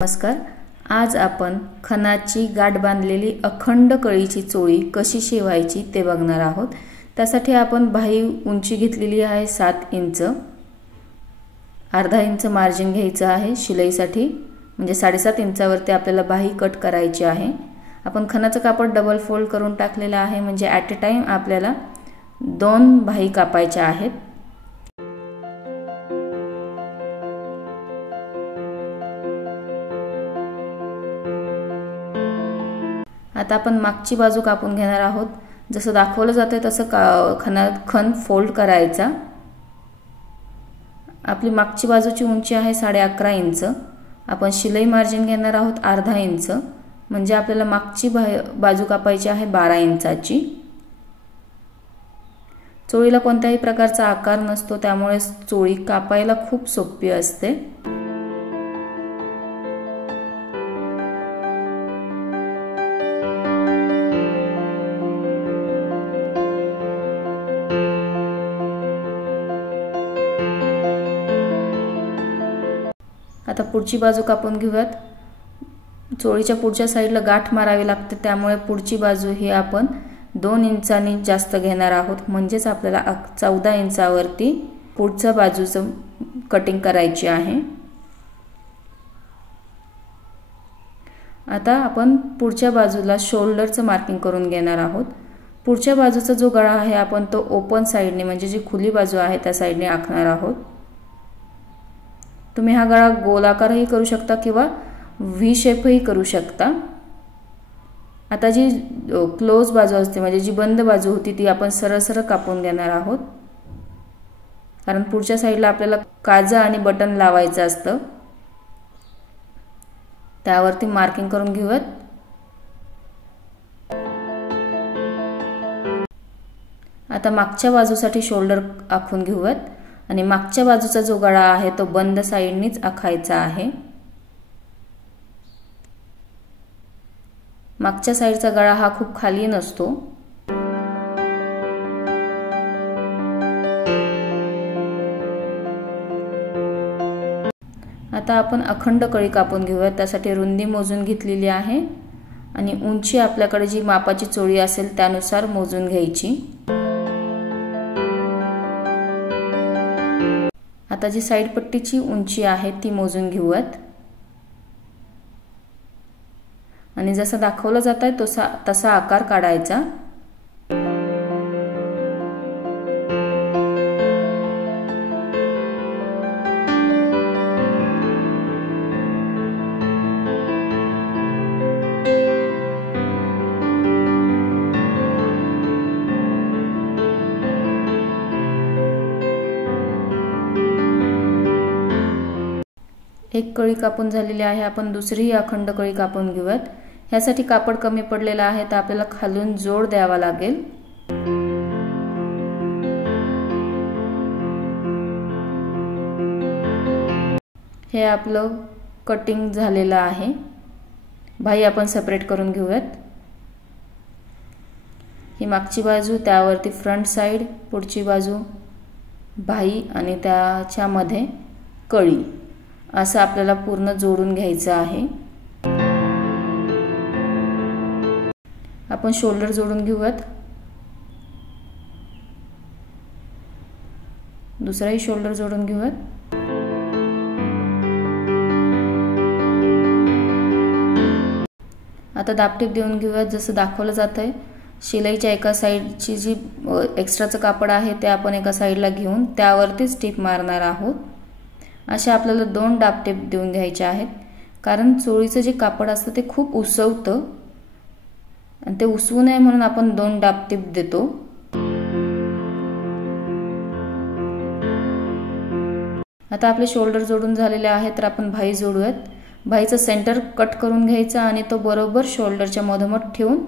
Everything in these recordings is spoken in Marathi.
नमस्कार। आज आपण खणाची गाठ बांधलेली अखंड कळीची चोळी कशी शिवायची ते बघणार आहोत। त्यासाठी आपण बाही उंची घेतलेली आहे 7 इंच, अर्धा इंच मार्जिन घ्यायचं आहे शिलाईसाठी, म्हणजे 7.5 इंचावरती आपल्याला बाही कट करायची आहे। आपण खणाचं कापड डबल फोल्ड करून टाकलेलं आहे, म्हणजे ॲट अ टाइम आपल्याला 2 बाही कापायच्या आहेत। आता आपण मागची बाजू कापून घेणार आहोत। जसं दाखवलं जातं तसं खण फोल्ड करायचा। आपली मागची बाजूची उंची आहे 11.5 इंच। आपण शिलाई मार्जिन घेणार आहोत अर्धा इंच, म्हणजे आपल्याला मागची बाजू कापायची आहे 12 इंचाची। चोळीला कोणत्याही प्रकारचा आकार नसतो, त्यामुळे चोळी कापायला खूप सोपी असते। आता पुढची बाजू कापून घेऊयात। चोळीच्या पुढच्या साइडला गाठ मारावी लागते, त्यामुळे पुढची बाजू ही आपण 2 इंचांनी जास्त घेणार आहोत, म्हणजेच आपल्याला 14 इंचावरती पुढच्या बाजूचं कटिंग करायची आहे। आता आपण पुढच्या बाजूला शोल्डरचं मार्किंग करून घेणार आहोत। पुढच्या बाजूचा जो गळा आहे आपण तो ओपन साइडने, म्हणजे जी खुली बाजू आहे त्या साइडने आखणार आहोत। तुम्ही हा गळा गोलाकारही करू शकता किंवा व्ही शेपही करू शकता। आता जी क्लोज बाजू असते, म्हणजे जी बंद बाजू होती, ती आपण सरळ सरळ कापून घेणार आहोत, कारण पुढच्या साइडला आपल्याला काजा आणि बटन लावायचं असतं। त्यावरती मार्किंग करून घेऊयात। आता मागच्या बाजूसाठी शोल्डर आखून घेऊयात, आणि मागच्या बाजूचा जो गळा आहे तो बंद साइडनीच आखायचा आहे। मागच्या साइडचा गळा हा खूप खाली नसतो। आता आपण अखंड कळी कापून घेऊयात। त्यासाठी रुंदी मोजून घेतलेली आहे, आणि उंची आपल्याकडे जी मापाची चोळी असेल त्यानुसार मोजून घ्यायची। आता जी साइड पट्टीची उंची आहे ती मोजून घेऊयात, आणि जसं दाखवलं जात आहे तसा आकार काढायचा। एक कळी कापून झालेली आहे। आपण दुसरी अखंड कळी कापून घेऊयात। ह्यासाठी कापड कमी पडलेला आहे, तर आपल्याला खालून जोड द्यावा लागेल। हे आपलं कटिंग झालेलं आहे। बाही आपण सेपरेट करून घेऊयात। ही मागची बाजू, त्यावरती फ्रंट साइड, पुढची बाजू बाही, आणि त्याच्यामध्ये कळी, असं आपल्याला पूर्ण जोडून घ्यायचं आहे। आपण शोल्डर जोडून घेऊयात। दुसराही शोल्डर जोडून घेऊयात। आता दाबटीप देऊन घेऊयात। जसं दाखवलं जात आहे, शिलाईच्या एका साइडची जी एक्स्ट्राचं कापड आहे ते आपण एका साइडला घेऊन त्यावरतीच टीप मारणार आहोत। अशा आपल्याला 2 दाबटीप देऊन घ्यायच्या आहेत, कारण चोळीचं जे कापड असतं ते खूप उसवतं, आणि ते उसवू नये म्हणून आपण 2 दाबटीप देतो। आता आपले शोल्डर जोडून झालेले आहेत, तर आपण बाही जोडूयात। बाहीचं सेंटर कट करून घ्यायचा, आणि तो बरोबर शोल्डरच्या मधोमध ठेवून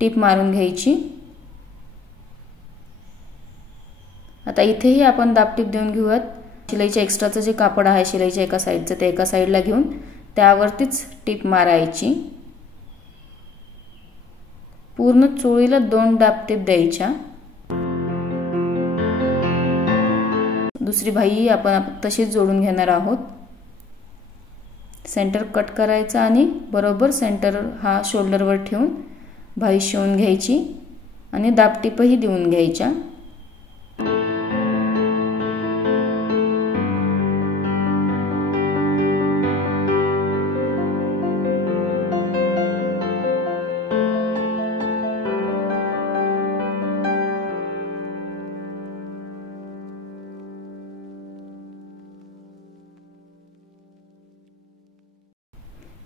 टीप मारून घ्यायची। आता इथेही आपण दाबटीप देऊन घेऊयात। शिलाईच्या एक्स्ट्राचं जे कापड आहे शिलाईच्या एका साइडचं, ते एका साइडला घेऊन त्यावरतीच टीप मारायची। पूर्ण चोळीला 2 दाबटीप द्यायच्या। दुसरी बाही आपण तशीच जोडून घेणार आहोत। सेंटर कट करायचा आणि बरोबर सेंटर हा शोल्डरवर ठेवून भाई शिवून घ्यायची आणि दाबटिपही देऊन घ्यायच्या।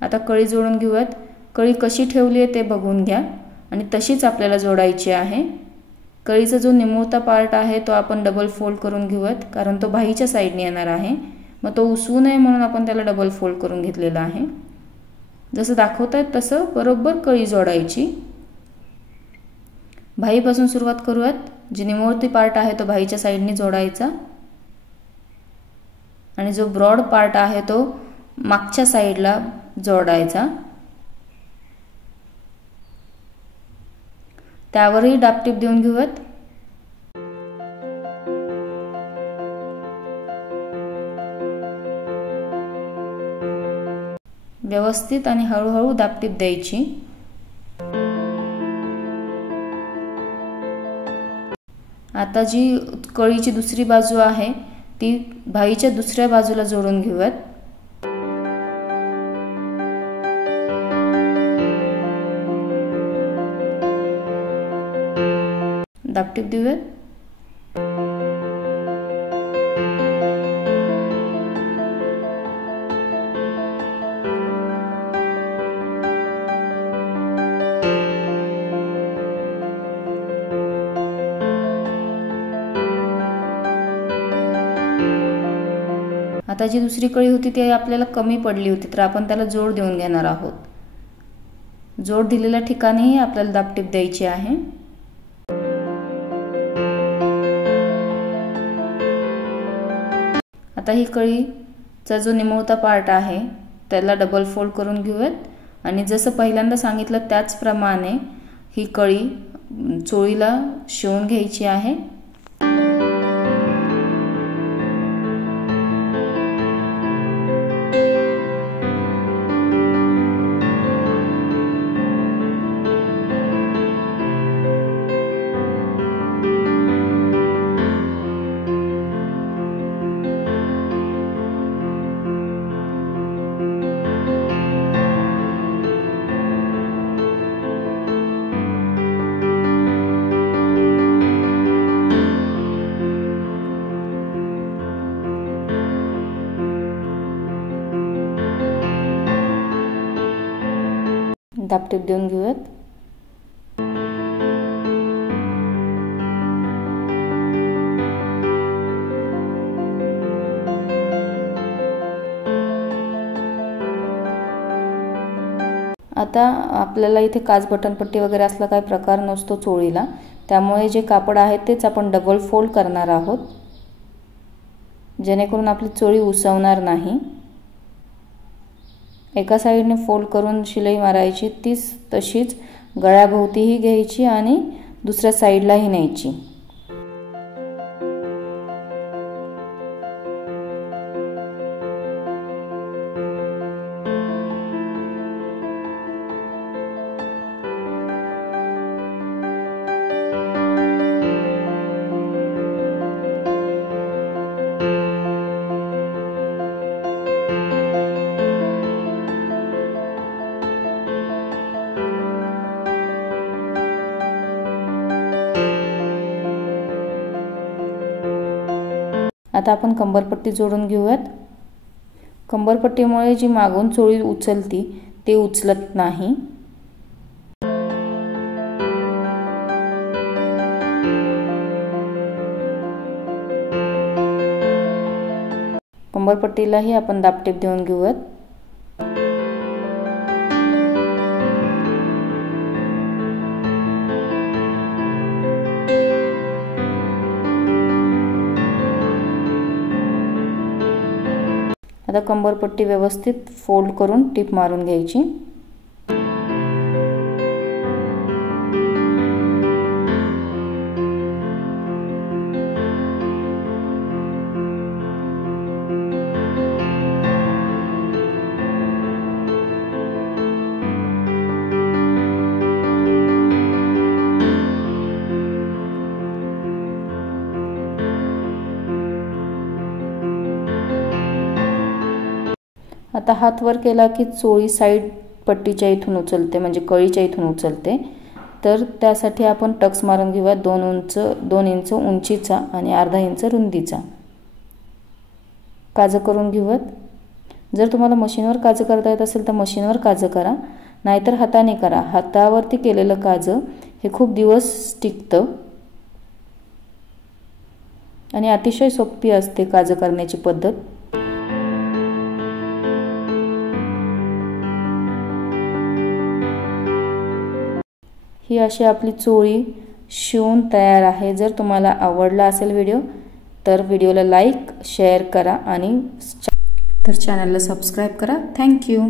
आता कळी जोडून घेऊयात। कळी कशी ठेवली आहे ते बघून घ्या आणि तशीच आपल्याला जोडायची आहे। कळीचा जो निमुळता पार्ट आहे तो आपण डबल फोल्ड करून घेऊयात, कारण तो भाईच्या साइडने येणार आहे। मग तो उसवू नये म्हणून आपण त्याला डबल फोल्ड करून घेतलेला आहे। जसं दाखवतायत तसं बरोबर कळी जोडायची। भाईपासून सुरुवात करूयात। जी निमुळती पार्ट आहे तो भाईच्या साइडने जोडायचा आणि जो ब्रॉड पार्ट आहे तो मागच्या साइडला जोडायचा। त्यावरही दाबटीप देऊन घेऊयात। व्यवस्थित आणि हळूहळू दाबटीप द्यायची। आता जी कळीची दुसरी बाजू आहे ती भाईच्या दुसऱ्या बाजूला जोडून घेऊयात। दाबटीप देऊयात। आता जी दुसरी कळी होती ती आपल्याला कमी पडली होती, तर आपण त्याला जोड देऊन घेणार आहोत। जोड दिलेल्या ठिकाणी आपल्याला दाबटीप द्यायची आहे। आता ही कळीचा जो निमुळता पार्ट आहे त्याला डबल फोल्ड करून घेऊयात आणि जसं पहिल्यांदा सांगितलं त्याचप्रमाणे ही कळी चोळीला शिवून घ्यायची आहे। दाबटीप देऊन घेऊयात। आता आपल्याला इथे काच बटनपट्टी वगैरे असला काही प्रकार नसतो चोळीला, त्यामुळे जे कापड आहे तेच आपण डबल फोल्ड करणार आहोत, जेणेकरून आपली चोळी उसवणार नाही। एका साइडने फोल्ड करून शिलाई मारायची, तीच तशीच गळ्याभोवतीही घ्यायची आणि दुसऱ्या साइडलाही न्यायची। आता आपण कंबरपट्टी जोडून घेऊयात। कंबरपट्टीमुळे जी मागून चोळी उचलती ते उचलत नाही। कंबरपट्टीलाही आपण दाबटीप देऊन घेऊयात। आता कंबरपट्टी व्यवस्थित फोल्ड करून टीप मारून घ्यायची। आता हात वर केला की चोळी साईड पट्टीच्या इथून उचलते, म्हणजे कळीच्या इथून उचलते. तर त्यासाठी आपण टक्स मारून घेऊया 2 इंच उंचीचा आणि अर्धा इंच रुंदीचा. काजं करून घेऊयात. जर तुम्हाला मशीनवर काजं करता येत असेल तर मशीनवर काजं करा, नाहीतर हाताने करा. हातावरती केलेलं काजं हे खूप दिवस टिकतं आणि अतिशय सोपी असते काजं करण्याची पद्धत. ही अशी आपली चोळी शिवून तयार आहे. जर तुम्हाला आवडला असेल व्हिडिओ तर व्हिडिओला लाईक शेअर करा आणि चॅनलला सबस्क्राईब करा. थँक्यू.